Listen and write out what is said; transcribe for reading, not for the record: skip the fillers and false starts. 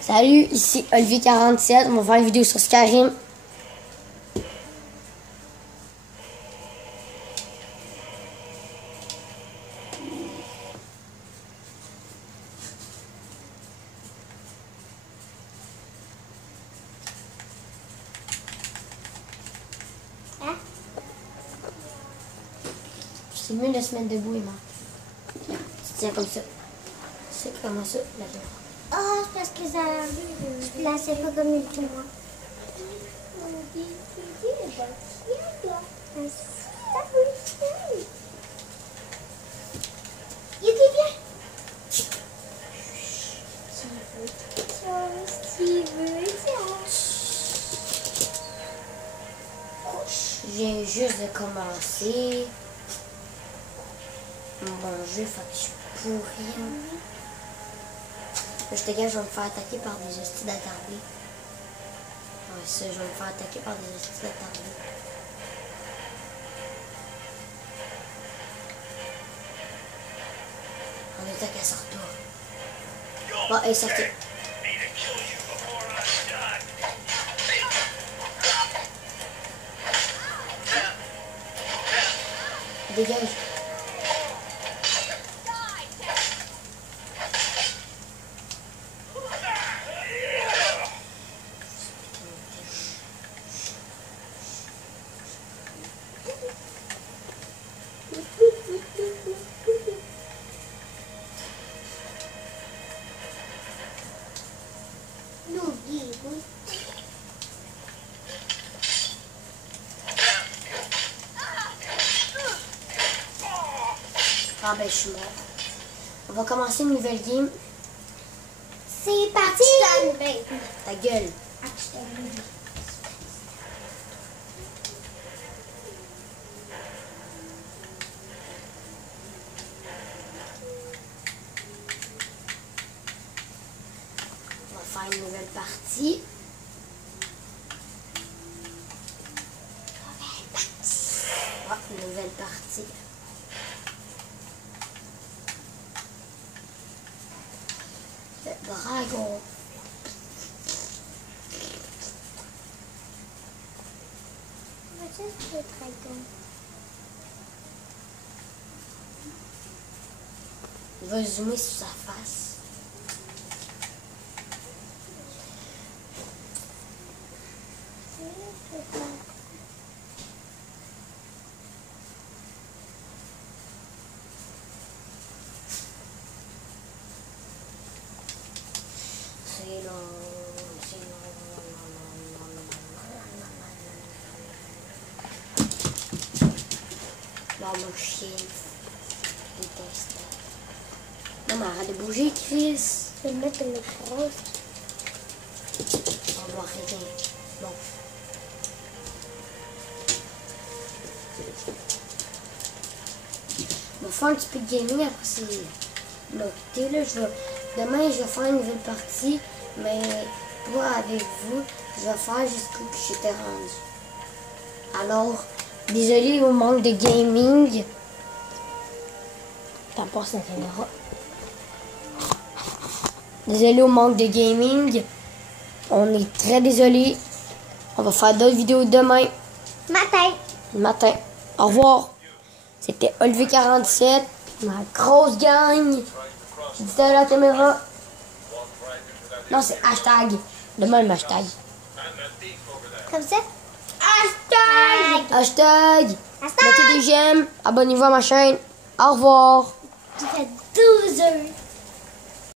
Salut, ici Olivier47. On va faire une vidéo sur Skyrim. Hein? C'est mieux de se mettre debout, Emma. Tu tiens comme ça. C'est comment ça, là. Oh, c'est parce que ça je plaçais pas comme il faut, moi. Je viens juste de commencer mon jeu, fait que je suis pourrie. Je te gage, je vais me faire attaquer par des hosties d'attardés. Ouais, ça, je vais me faire attaquer par des hosties d'attardés. On est qu'à sortir. Bon, elle est sortie. Dégage. Ah ben je suis mort. On va commencer une nouvelle game. C'est parti! Ta gueule. On va faire une nouvelle partie. Ah, une nouvelle partie. Le dragon. Il va zoomer sur sa face. C'est long, c'est long. Bon, mon chien, déteste. Non, mais arrête de bouger, Chris. Je vais mettre le cross. On voit rien. Bon. On va faire un petit peu de gaming après c'est. Là, demain, je vais faire une nouvelle partie, mais pas avec vous. Je vais faire jusqu'où que j'étais rendu. Alors, désolé au manque de gaming. T'en passes la caméra. Désolé au manque de gaming. On est très désolé. On va faire d'autres vidéos demain. Matin. Au revoir. C'était Olivier47. Ma grosse gang. Dis à la caméra. Non, c'est hashtag. Demain le hashtag. Comme ça? Hashtag. Mettez des j'aime. Abonnez-vous à ma chaîne. Au revoir. Tu fais 12 heures.